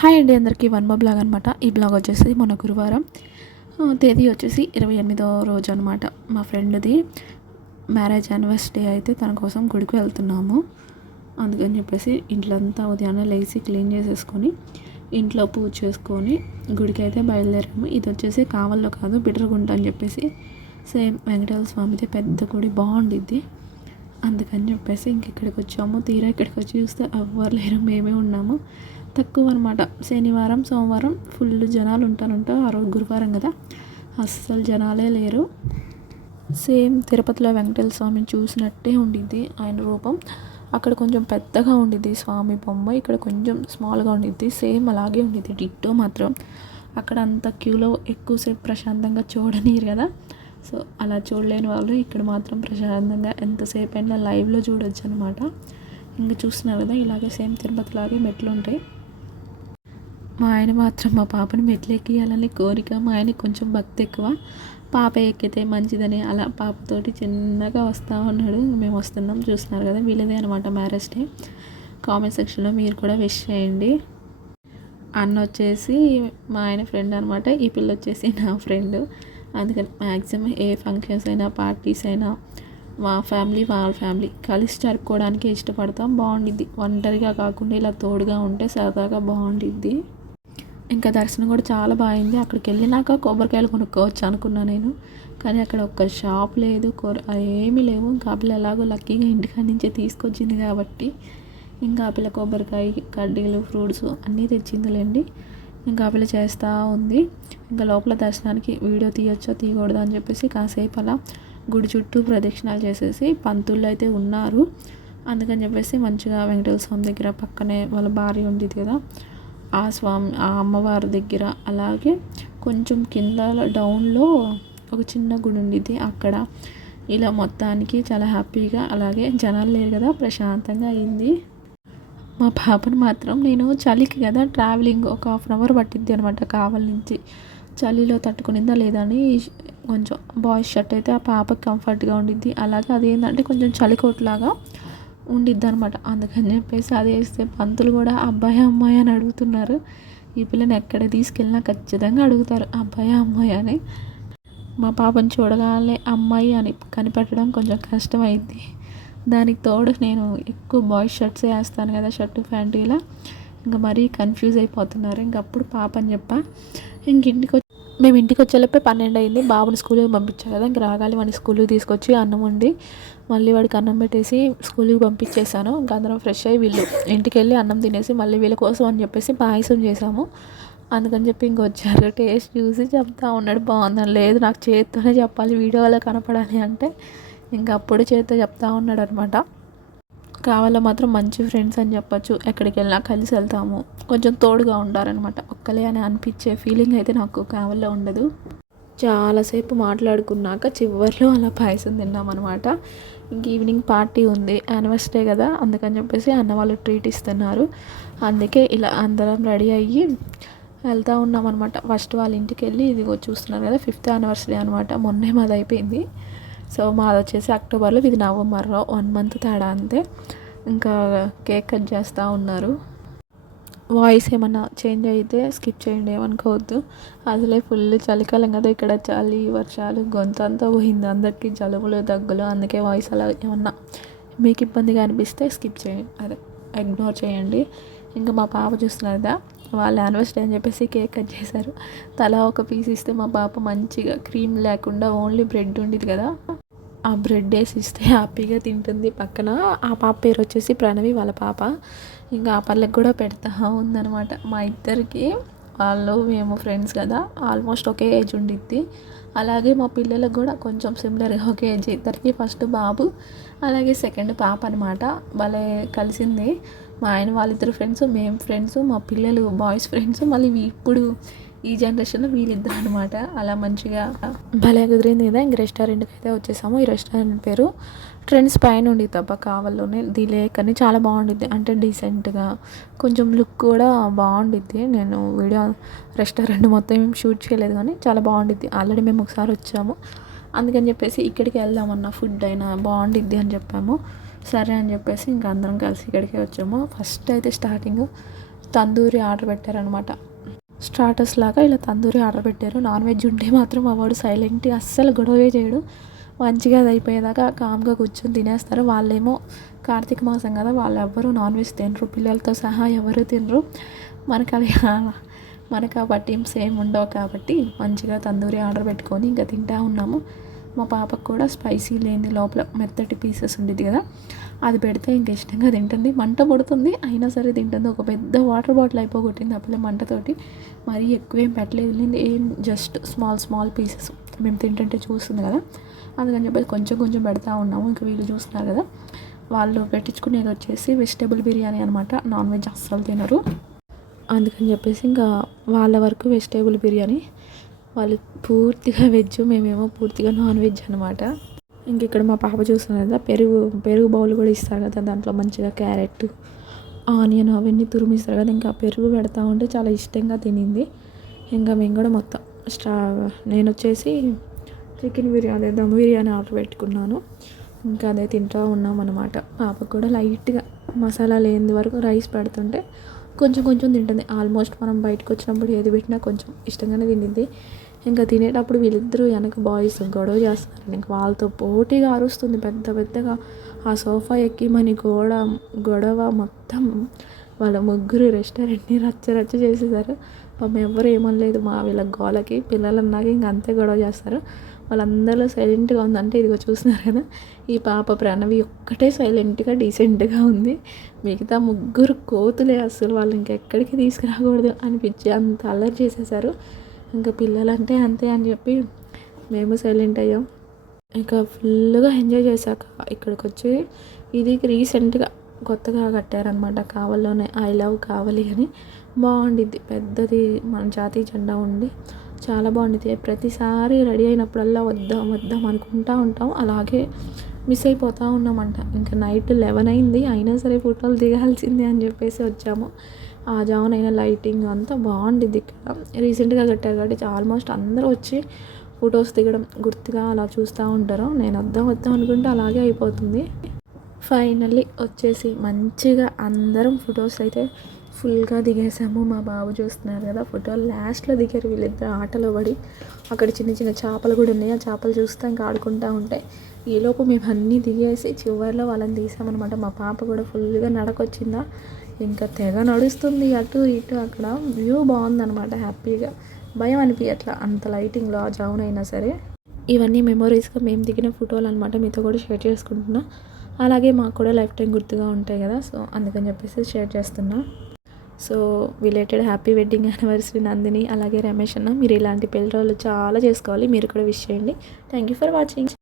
Hi అండి అందరికీ one more blog అనమాట. ఈ బ్లాగ్ వచ్చేసి మొన్న గురువారం తేదీ వచ్చేసి 28వ రోజు అనమాట. మా ఫ్రెండ్ది మ్యారేజ్ యానివర్సరీ అయితే తన కోసం గుడికి వెళ్తున్నాము. అందుకని చెప్పేసి ఇంట్లంతా ఉదయాన్నే లేచి క్లీన్ చేసేసుకొని ఇంట్లో పూజ చేసుకొని గుడికి అయితే బయలుదేరాము. ఇది వచ్చేసి కావల్లో కాదు, బిడ్రగుంట అని చెప్పేసి సేమ్ వెంకటేశ్వర స్వామిది పెద్ద గుడి, బాగుండిద్ది. అందుకని చెప్పేసి ఇక్కడికి వచ్చాము. తీరా ఇక్కడికి వచ్చి చూస్తే ఎవ్వరు లేరు, మేమే ఉన్నాము. తక్కువ అనమాట. శనివారం సోమవారం ఫుల్ జనాలు ఉంటారంట. ఆ రోజు గురువారం కదా, అస్సలు జనాలే లేరు. సేమ్ తిరుపతిలో వెంకటేశ్వర స్వామిని చూసినట్టే ఉండిద్ది ఆయన రూపం. అక్కడ కొంచెం పెద్దగా ఉండిద్ది స్వామి బొమ్మ, ఇక్కడ కొంచెం స్మాల్గా ఉండిద్ది. సేమ్ అలాగే ఉండిద్ది డిట్టో. మాత్రం అక్కడ అంత క్యూలో ఎక్కువసేపు ప్రశాంతంగా చూడనీరు కదా, సో అలా చూడలేని వాళ్ళు ఇక్కడ మాత్రం ప్రశాంతంగా ఎంతసేపు అయినా లైవ్లో చూడొచ్చు అనమాట. ఇంకా చూస్తున్నారు కదా, ఇలాగే సేమ్ తిరుపతి లాగే మెట్లు ఉంటాయి. మా ఆయన మాత్రం మా పాపని మెట్లు ఎక్కియాలని కోరిక. మా ఆయనకి కొంచెం భక్తి ఎక్కువ, పాప ఎక్కితే మంచిదని అలా పాపతోటి చిన్నగా వస్తూ ఉన్నాడు. మేము వస్తున్నాం, చూస్తున్నారు కదా. వీళ్ళదే అనమాట మ్యారేజ్ డే. కామెంట్ సెక్షన్లో మీరు కూడా విష్ చేయండి. అన్న వచ్చేసి మా ఆయన ఫ్రెండ్ అనమాట, ఈ పిల్ల వచ్చేసి నా ఫ్రెండ్. అందుకని మ్యాక్సిమం ఏ ఫంక్షన్స్ అయినా పార్టీస్ అయినా మా ఫ్యామిలీ వాళ్ళ ఫ్యామిలీ కలిసి జరుపుకోవడానికి ఇష్టపడతాం. బాగుండిద్ది. ఒంటరిగా కాకుండా ఇలా తోడుగా ఉంటే సరదాగా బాగుండిద్ది. ఇంకా దర్శనం కూడా చాలా బాగుంది. అక్కడికి వెళ్ళినాక కొబ్బరికాయలు కొనుక్కోవచ్చు అనుకున్నా నేను, కానీ అక్కడ ఒక్క షాప్ లేదు, ఏమీ లేవు. ఇంకా ఆ పిల్ల ఎలాగో లక్కీగా ఇంటికాడ నుంచే తీసుకొచ్చింది కాబట్టి ఇంకా ఆ పిల్ల కొబ్బరికాయ, కడ్డీలు, ఫ్రూట్స్ అన్నీ తెచ్చిందిలేండి. ఇంకా ఆ పిల్ల చేస్తూ ఉంది. ఇంకా లోపల దర్శనానికి వీడియో తీయొచ్చో తీయకూడదు అని చెప్పేసి కాసేపు అలా గుడి చుట్టూ ప్రదక్షిణాలు చేసేసి పంతుళ్ళు అయితే ఉన్నారు. అందుకని చెప్పేసి మంచిగా వెంకటేశ్వర స్వామి దగ్గర పక్కనే వాళ్ళ భార్య ఉండేది కదా, ఆ అమ్మవారి దగ్గర, అలాగే కొంచెం కింద డౌన్లో ఒక చిన్న గుడి ఉండిద్ది, అక్కడ ఇలా మొత్తానికి చాలా హ్యాపీగా, అలాగే జనాలు లేరు కదా, ప్రశాంతంగా అయింది. మా పాపను మాత్రం నేను చలికి కదా ట్రావెలింగ్ ఒక 1/2 అవర్ పట్టిద్ది అనమాట కావలి నుంచి. చలిలో తట్టుకునిందా లేదా అని కొంచెం బాయ్స్ షర్ట్ అయితే ఆ పాపకి కంఫర్ట్గా ఉండిద్ది. అలాగే అదేంటంటే కొంచెం చలికోట్లాగా ఉండిద్ది అనమాట. అందుకని చెప్పేసి అది వేస్తే పంతులు కూడా అబ్బాయి అమ్మాయి అని అడుగుతున్నారు. ఈ పిల్లని ఎక్కడ తీసుకెళ్ళినా ఖచ్చితంగా అడుగుతారు అబ్బాయి అమ్మాయి అని. మా పాపను చూడగానే అమ్మాయి అని కనిపెట్టడం కొంచెం కష్టమైంది. దానికి తోడు నేను ఎక్కువ బాయ్స్ షర్ట్సే వేస్తాను కదా, షర్టు ప్యాంటు ఇలా. ఇంకా మరీ కన్ఫ్యూజ్ అయిపోతున్నారు. ఇంకప్పుడు పాప అని చెప్పా. మేము ఇంటికి వచ్చేలోపే 12 అయింది. బాబుని స్కూల్కి పంపించాను కదా, ఇంక రాగాలి వాడిని స్కూల్కి తీసుకొచ్చి అన్నం వండి మళ్ళీ వాడికి అన్నం పెట్టేసి స్కూల్కి పంపించేసాను. ఇంకా అందరం ఫ్రెష్ అయ్యి వీళ్ళు ఇంటికి వెళ్ళి అన్నం తినేసి మళ్ళీ వీళ్ళ కోసం అని చెప్పేసి పాయసం చేసాము. అందుకని చెప్పి ఇంకొచ్చారు. టేస్ట్ చూసి చెప్తా ఉన్నాడు బాగుందని. లేదు నాకు చేత్తోనే చెప్పాలి, వీడియో వల్ల కనపడాలి అంటే ఇంకా అప్పుడు చేత్తో చెప్తా ఉన్నాడు అనమాట. కావాలో మాత్రం మంచి ఫ్రెండ్స్ అని చెప్పచ్చు. ఎక్కడికి వెళ్ళినా కలిసి వెళ్తాము, కొంచెం తోడుగా ఉంటారనమాట. ఒక్కలే అని అనిపించే ఫీలింగ్ అయితే నాకు కావల్లో ఉండదు. చాలాసేపు మాట్లాడుకున్నాక చివరిలో అలా పాయసం తిన్నామన్నమాట. ఇంక ఈవినింగ్ పార్టీ ఉంది, యానివర్సరీ కదా, అందుకని చెప్పేసి అన్న వాళ్ళు ట్రీట్ ఇస్తున్నారు. అందుకే ఇలా అందరం రెడీ అయ్యి వెళ్తూ ఉన్నామన్నమాట. ఫస్ట్ వాళ్ళ ఇంటికి వెళ్ళి ఇదిగో చూస్తున్నారు కదా 5th యానివర్సరీ అనమాట. మొన్నే మాది అయిపోయింది. సో మాది వచ్చేసి అక్టోబర్లో, ఇది నవంబర్లో, 1 మంత్ తేడా అంతే. ఇంకా కేక్ కట్ చేస్తూ ఉన్నారు. వాయిస్ ఏమన్నా చేంజ్ అయితే స్కిప్ చేయండి, ఏమనుకోవద్దు. అసలే ఫుల్ చలికాలం కదా, ఇక్కడ చలి వర్షాలు గొంతు అంతా పోయింది అందరికీ, జలుబులు దగ్గులు. అందుకే వాయిస్ అలా ఏమన్నా మీకు ఇబ్బందిగా అనిపిస్తే స్కిప్ చేయండి, అదే ఇగ్నోర్ చేయండి. ఇంకా మా పాప చూస్తున్నారు కదా, వాళ్ళ యానివర్సరీ అని చెప్పేసి కేక్ కట్ చేశారు. తలా ఒక పీస్ ఇస్తే మా పాప మంచిగా క్రీమ్ లేకుండా ఓన్లీ బ్రెడ్ ఉండేది కదా, ఆ బ్రెడ్ వేసి ఇస్తే హ్యాపీగా తింటుంది. పక్కన ఆ పాప పేరు వచ్చేసి ప్రణవి వాళ్ళ పాప. ఇంకా ఆ పళ్ళకి కూడా పెడతా ఉందనమాట. మా ఇద్దరికి వాళ్ళు మేము ఫ్రెండ్స్ కదా, ఆల్మోస్ట్ ఒకే ఏజ్ ఉండిద్ది. అలాగే మా పిల్లలకు కూడా కొంచెం సిమిలర్గా ఒకే ఏజ్. ఇద్దరికి ఫస్ట్ బాబు, అలాగే సెకండ్ పాప అనమాట. వాళ్ళే కలిసింది. మా ఆయన వాళ్ళిద్దరు ఫ్రెండ్స్, మేము ఫ్రెండ్స్, మా పిల్లలు బాయ్స్ ఫ్రెండ్స్, మళ్ళీ ఇప్పుడు ఈ జనరేషన్లో వీళ్ళిద్దరు అనమాట. అలా మంచిగా భలే కుదిరింది కదా. ఇంక రెస్టారెంట్కి అయితే వచ్చేసాము. ఈ రెస్టారెంట్ పేరు ట్రెండ్స్ పైన ఉండి తప్ప కావల్లోనే, ది లేక్ అని. చాలా బాగుండిద్ది, అంటే డీసెంట్గా కొంచెం లుక్ కూడా బాగుండిద్ది. నేను వీడియో రెస్టారెంట్ మొత్తం ఏం షూట్ చేయలేదు కానీ చాలా బాగుండిద్ది. ఆల్రెడీ మేము ఒకసారి వచ్చాము, అందుకని చెప్పేసి ఇక్కడికి వెళ్దామన్న, ఫుడ్ అయినా బాగుండిద్ది అని చెప్పాము. సరే అని చెప్పేసి ఇంకా అందరం కలిసి ఇక్కడికే వచ్చాము. ఫస్ట్ అయితే స్టార్టింగ్ తందూరి ఆర్డర్ పెట్టారనమాట. స్టార్టర్స్ లాగా ఇలా తందూరి ఆర్డర్ పెట్టారు. నాన్ వెజ్ ఉంటే మాత్రం మా వాడు సైలెంట్గా అస్సలు గొడవే చేయడు. మంచిగా అది అయిపోయేదాకా కామ్గా కూర్చొని తినేస్తారు. వాళ్ళేమో కార్తీక మాసం కదా, వాళ్ళు ఎవ్వరూ నాన్ వెజ్ తినరు, పిల్లలతో సహా ఎవరు తినరు. మనకు అది మనకు ఆ పట్టింపు ఏమి ఉండవు కాబట్టి మంచిగా తందూరి ఆర్డర్ పెట్టుకొని ఇంకా తింటా ఉన్నాము. మా పాపకు కూడా స్పైసీ లేని లోపల మెత్తటి పీసెస్ ఉండేది కదా, అది పెడితే ఇంక ఇష్టంగా తింటుంది. మంట పడుతుంది అయినా సరే తింటుంది. ఒక పెద్ద వాటర్ బాటిల్ అయిపోగొట్టింది ఆ పిల్ల మంటతోటి. మరీ ఎక్కువేం పెట్టలేదు, ఏం జస్ట్ స్మాల్ పీసెస్ మేము తింటుంటే చూస్తుంది కదా, అందుకని చెప్పేసి కొంచెం కొంచెం పెడతా ఉన్నాము. ఇంక వీళ్ళు చూస్తున్నారు కదా, వాళ్ళు పెట్టించుకునేది వచ్చేసి వెజిటేబుల్ బిర్యానీ అనమాట. నాన్ వెజ్ అస్సలు తినరు, అందుకని చెప్పేసి ఇంకా వాళ్ళ వరకు వెజిటేబుల్ బిర్యానీ, వాళ్ళు పూర్తిగా వెజ్, మేమేమో పూర్తిగా నాన్ వెజ్ అనమాట. ఇంక ఇక్కడ మా పాప చూస్తున్నారు కదా, పెరుగు బౌల్ కూడా ఇస్తారు కదా, దాంట్లో మంచిగా క్యారెట్ ఆనియన్ అవన్నీ తురిమిస్తారు కదా, ఇంకా పెరుగు పెడతా ఉంటే చాలా ఇష్టంగా తినింది. ఇంకా మేము కూడా మొత్తం నేను వచ్చేసి చికెన్ బిర్యానీ దమ్ బిర్యానీ ఆర్డర్ పెట్టుకున్నాను. ఇంకా అదే తింటూ ఉన్నాం అనమాట. పాపకు కూడా లైట్గా మసాలా లేని వరకు రైస్ పెడుతుంటే కొంచెం కొంచెం తింటుంది. ఆల్మోస్ట్ మనం బయటకు వచ్చినప్పుడు ఏది పెట్టినా కొంచెం ఇష్టంగానే తింటుంది. ఇంకా తినేటప్పుడు వీళ్ళిద్దరూ వెనక బాయ్స్ గొడవ చేస్తున్నారు. ఇంకా వాళ్ళతో పోటీగా అరుస్తుంది పెద్దగా. ఆ సోఫా ఎక్కి మన గొడవ మొత్తం వాళ్ళ ముగ్గురు రెస్టారెంట్ని రచ్చ చేసేసారు. పాపం ఎవరు ఏమనలేదు మా వీళ్ళ గోలకి. పిల్లలు అన్నాక ఇంక అంతే గొడవ చేస్తారు. వాళ్ళందరూ సైలెంట్గా ఉందంటే ఇదిగో చూస్తున్నారు కదా, ఈ పాప ప్రణవి ఒక్కటే సైలెంట్గా డీసెంట్గా ఉంది. మిగతా ముగ్గురు కోతులే, అసలు వాళ్ళు ఇంకెక్కడికి తీసుకురాకూడదు అనిపించి అంత అల్లరి చేసేసారు. ఇంకా పిల్లలంటే అంతే అని చెప్పి మేము సైలెంట్ అయ్యాం. ఇంకా ఫుల్గా ఎంజాయ్ చేశాక ఇక్కడికి వచ్చి, ఇది రీసెంట్గా కొత్తగా కట్టారనమాట కావలిలోనే, ఐ లవ్ కావలి అని. బాగుండిద్ది, పెద్దది మన జాతీయ జెండా ఉండి చాలా బాగుండిద్ది. ప్రతిసారి రెడీ అయినప్పుడల్లా వద్దాం అనుకుంటూ ఉంటాం, అలాగే మిస్ అయిపోతూ ఉన్నామంట. ఇంకా నైట్ 11 అయింది, అయినా సరే ఫోటోలు దిగాల్సిందే అని చెప్పేసి వచ్చాము. ఆ జామునైనా లైటింగ్ అంతా బాగుండిద్ది. ఇక్కడ రీసెంట్గా కట్టారు కాబట్టి ఆల్మోస్ట్ అందరూ వచ్చి ఫొటోస్ దిగడం గుర్తుగా అలా చూస్తూ ఉంటారు. నేను వద్దాం అనుకుంటే అలాగే అయిపోతుంది. ఫైనల్లీ వచ్చేసి మంచిగా అందరం ఫొటోస్ అయితే ఫుల్గా దిగేసాము. మా బాబు చూస్తున్నారు కదా, ఫోటోలు లాస్ట్లో దిగారు వీళ్ళిద్దరు ఆటలో పడి. అక్కడ చిన్న చేపలు కూడా ఉన్నాయి, ఆ చేపలు చూస్తూ ఇంకా ఆడుకుంటూ ఉంటాయి. ఈలోపు మేము అన్నీ దిగేసి చివరిలో వాళ్ళని తీసామన్నమాట. మా పాప కూడా ఫుల్గా నడకొచ్చిందా, ఇంకా తెగ నడుస్తుంది అటు ఇటు. అక్కడ వ్యూ బాగుందన్నమాట, హ్యాపీగా భయం అనిపించట్లా అంత లైటింగ్లో ఆ జామునైనా సరే. ఇవన్నీ మెమొరీస్గా మేము దిగిన ఫోటోలు అనమాట, మీతో కూడా షేర్ చేసుకుంటున్నా. అలాగే మాకు కూడా లైఫ్ టైం గుర్తుగా ఉంటాయి కదా, సో అందుకని చెప్పేసి షేర్ చేస్తున్నా. So related happy wedding anniversary Nandini అలాగే రమేష్ అన్న. మీరు ఇలాంటి పెళ్లి రోజులు చాలా చేసుకోవాలి, మీరు కూడా విష్ చేయండి. Thank you for watching.